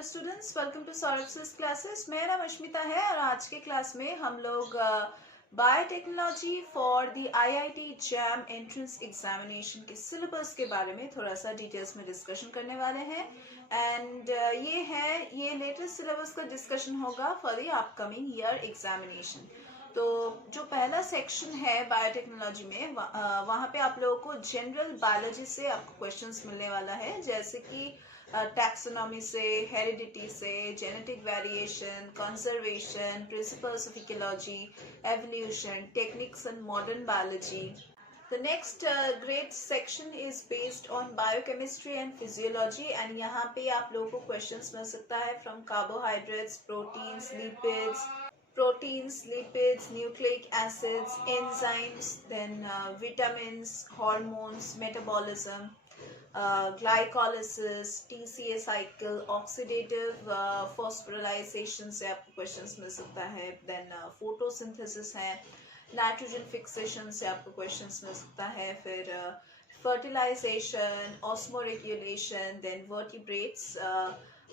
Hello students, welcome to Saurabh's classes. मेरा नाम अश्मिता है और आज के क्लास में हम लोग biotechnology for the IIT jam entrance examination के सिलेबस के बारे में थोड़ा सा डिटेल्स में डिस्कशन करने वाले हैं। एंड ये लेटेस्ट सिलेबस का डिस्कशन होगा for the upcoming year examination. तो जो पहला सेक्शन है बायोटेक्नोलॉजी में वहाँ पे आप लोगों को जनरल बायोलॉजी से आपको क्वेश्चंस मिलने वाला है, जैसे कि टैक्सोनॉमी से, हेरिडिटी से, genetic variation, conservation, principles of ecology, evolution, techniques and modern biology. The next great section is based on biochemistry and physiology, and यहाँ पे आप लोगों को questions मिल सकता है from carbohydrates, proteins, nucleic acids, enzymes, then vitamins, hormones, metabolism, glycolysis, TCA cycle, oxidative phosphorylation से आपको questions मिल सकता है. Then photosynthesis है, नाइट्रोजन फिक्सेशन से आपको क्वेश्चंस मिल सकता है. फिर fertilisation, osmoregulation, then vertebrates,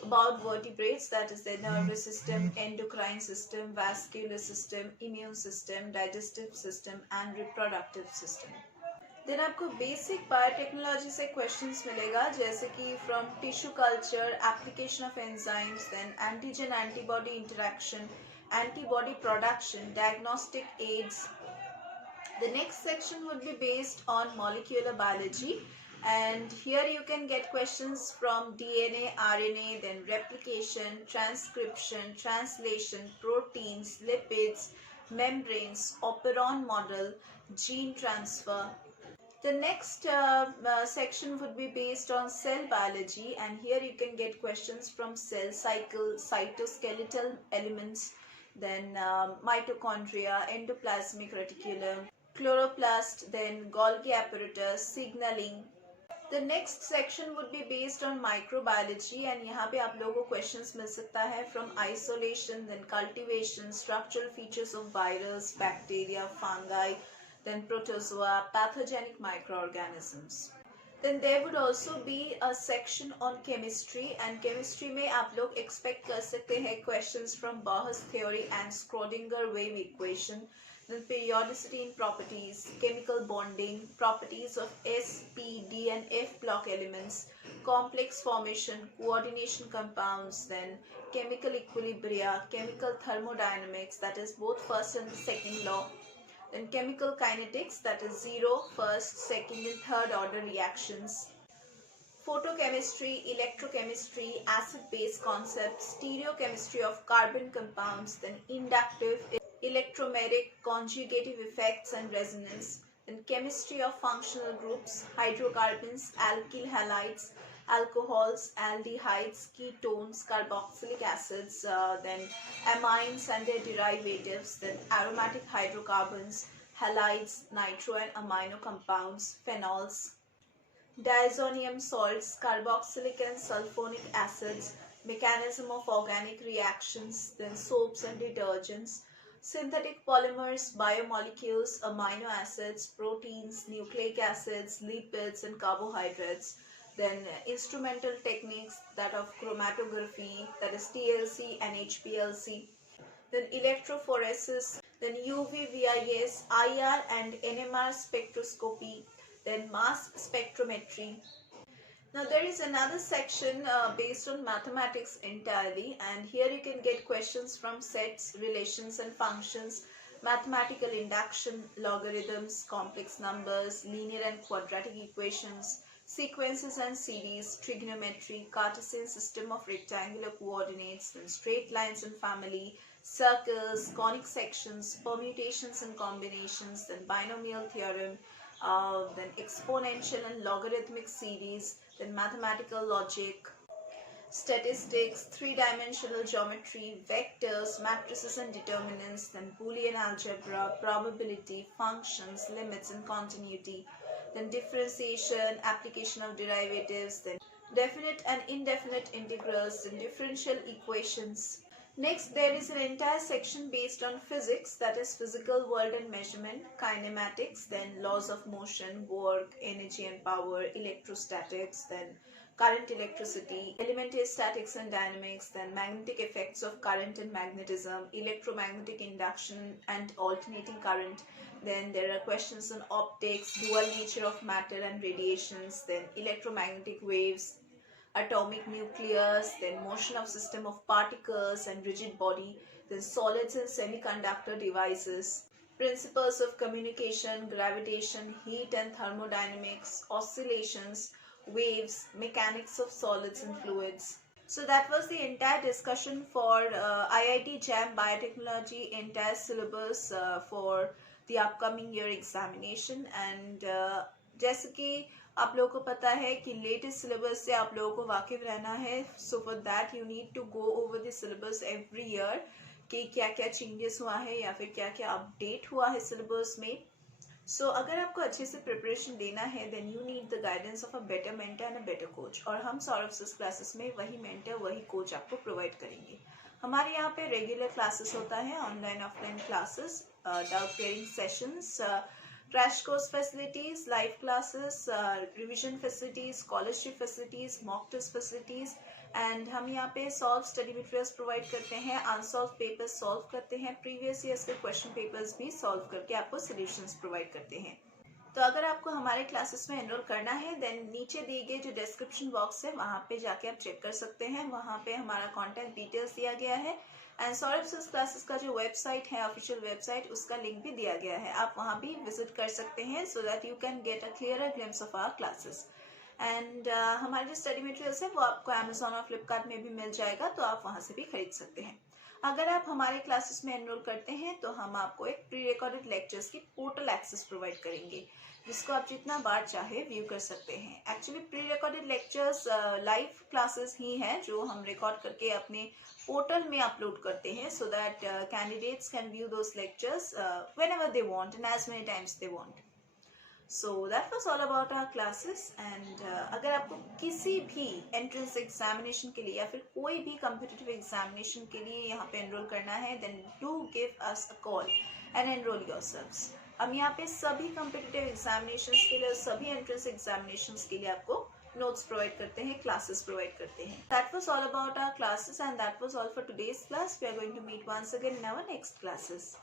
about vertebrates, that is the nervous system, endocrine system, vascular system, immune system, digestive system and reproductive system. Then आपको बेसिक बायोटेक्नोलॉजी से क्वेश्चंस मिलेगा, जैसे कि from tissue culture, application of enzymes, then antigen antibody interaction, antibody production, diagnostic aids. The next section would be based on molecular biology, and here you can get questions from DNA, RNA, then replication, transcription, translation, proteins, lipids, membranes, operon model, gene transfer. The next section would be based on cell biology, and here you can get questions from cell cycle, cytoskeletal elements, then mitochondria, endoplasmic reticulum, chloroplast, then Golgi apparatus, signaling. The next section would be based on microbiology, and यहाँ पे आप लोगों को questions मिल सकता है from isolation, then cultivation, structural features of virus, bacteria, fungi, then protozoa, pathogenic microorganisms. Then there would also be a section on chemistry, and chemistry में आप लोग expect कर सकते हैं questions from Bohr's theory and Schrodinger wave equation, then periodicity in properties, chemical bonding, properties of S, P, D and F block elements, complex formation, coordination compounds, then chemical equilibria, chemical thermodynamics, that is both first and second law, then chemical kinetics, that is zero, first, second and third order reactions, photochemistry, electrochemistry, acid-base concepts, stereochemistry of carbon compounds, then inductive, electromeric, conjugative effects and resonance, then chemistry of functional groups, hydrocarbons, alkyl halides, alcohols, aldehydes, ketones, carboxylic acids, then amines and their derivatives, then aromatic hydrocarbons, halides, nitro and amino compounds, phenols, diazonium salts, carboxylic and sulfonic acids, mechanism of organic reactions, then soaps and detergents, synthetic polymers, biomolecules, amino acids, proteins, nucleic acids, lipids and carbohydrates, then instrumental techniques, that of chromatography, that is TLC and HPLC, then electrophoresis, then UV, VIS, IR and NMR spectroscopy, then mass spectrometry. Now there is another section based on mathematics entirely, and here you can get questions from sets, relations and functions, mathematical induction, logarithms, complex numbers, linear and quadratic equations, sequences and series, trigonometry, Cartesian system of rectangular coordinates, then straight lines and family, circles, conic sections, permutations and combinations, then binomial theorem, then exponential and logarithmic series, then mathematical logic, statistics, three-dimensional geometry, vectors, matrices and determinants, then Boolean algebra, probability, functions, limits and continuity, then differentiation, application of derivatives, then definite and indefinite integrals, then differential equations. Next, there is an entire section based on physics, that is physical world and measurement, kinematics, then laws of motion, work, energy and power, electrostatics, then current, electricity, elementary statics and dynamics, then magnetic effects of current and magnetism, electromagnetic induction and alternating current. Then there are questions on optics, dual nature of matter and radiations, then electromagnetic waves, atomic nucleus, then motion of system of particles and rigid body, then solids and semiconductor devices, principles of communication, gravitation, heat and thermodynamics, oscillations, waves, mechanics of solids and fluids. So that was the entire discussion for IIT JAM Biotechnology entire syllabus for the upcoming year examination. And जैसे कि आप लोगों को पता है कि latest syllabus से आप लोगों को वाकिफ रहना है, so for that you need to go over the syllabus every year कि क्या क्या चेंजेस हुआ है या फिर क्या क्या अपडेट हुआ है सिलेबस में. सो अगर आपको अच्छे से प्रिपरेशन देना है then you need the guidance of a better mentor and a better coach. और हम सौरभ सिस क्लासेस में वही मेंटर वही कोच आपको प्रोवाइड करेंगे. हमारे यहाँ पे रेगुलर क्लासेस होता है, online offline classes, doubt clearing sessions, crash course facilities, live classes, revision facilities, scholarship facilities, mock test facilities. And हम यहाँ पे सॉल्व स्टडी मटेरियल्स प्रोवाइड करते हैं, अनसॉल्व पेपर्स सॉल्व करते हैं, प्रीवियस ईयर्स के क्वेश्चन पेपर्स भी सॉल्व करके आपको सॉल्यूशंस प्रोवाइड करते हैं. तो अगर आपको हमारे क्लासेस में एनरोल करना है देन नीचे दिए गए जो डिस्क्रिप्शन बॉक्स है वहाँ पे जाके आप चेक कर सकते हैं. वहाँ पे हमारा कॉन्टैक्ट डिटेल्स दिया गया है एंड सौरभ सिस क्लासेस का जो वेबसाइट है, ऑफिशियल वेबसाइट, उसका लिंक भी दिया गया है. आप वहाँ भी विजिट कर सकते हैं so that you can get a clearer glimpse of our classes. And हमारे जो स्टडी मटेरियल्स है वो आपको अमेजोन और फ्लिपकार्ट में भी मिल जाएगा, तो आप वहाँ से भी खरीद सकते हैं. अगर आप हमारे क्लासेस में एनरोल करते हैं तो हम आपको एक प्री रिकॉर्डेड लेक्चर्स की पोर्टल एक्सेस प्रोवाइड करेंगे जिसको आप जितना बार चाहे व्यू कर सकते हैं. Actually pre recorded lectures live classes ही हैं जो हम रिकॉर्ड करके अपने पोर्टल में अपलोड करते हैं so that candidates can view those lectures whenever they want and as many times they want. So that was all about our classes. And अगर आपको किसी भी एंट्रेंस एग्जामिनेशन के लिए या फिर कोई भी कम्पिटिटिव एग्जामिनेशन के लिए यहाँ पे एनरोल करना है then do give us a call and enrol yourselves. हम यहाँ पे सभी कम्पिटिटिव एग्जामिनेशंस के लिए, सभी एंट्रेंस एग्जामिनेशंस के लिए आपको नोट्स प्रोवाइड करते हैं, क्लासेस प्रोवाइड करते हैं. That was all about our classes and that was all for today's class. We are going to meet once again in our next classes.